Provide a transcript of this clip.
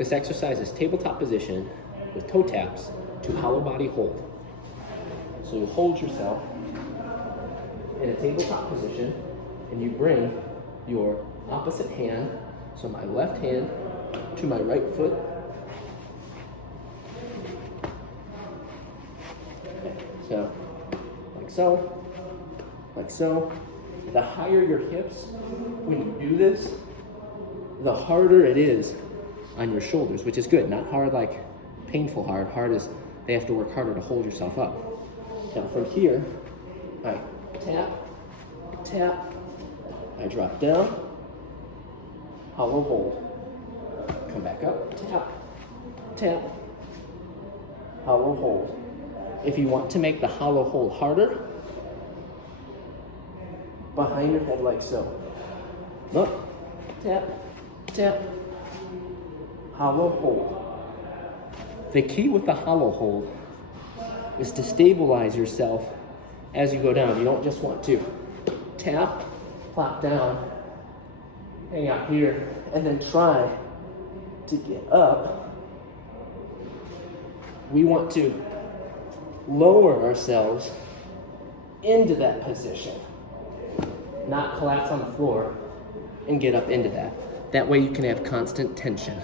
This exercise is tabletop position with toe taps to hollow body hold. So you hold yourself in a tabletop position and you bring your opposite hand, so my left hand to my right foot. So, like so. The higher your hips when you do this, the harder it is on your shoulders, which is good. Not hard like painful hard. Hard is they have to work harder to hold yourself up. Now from here, I tap, tap, I drop down, hollow hold. Come back up, tap, tap, hollow hold. If you want to make the hollow hold harder, behind your head like so. Look, tap, tap, hollow hold. The key with the hollow hold is to stabilize yourself as you go down. You don't just want to tap, flop down, hang out here, and then try to get up. We want to lower ourselves into that position, not collapse on the floor and get up into that. That way you can have constant tension.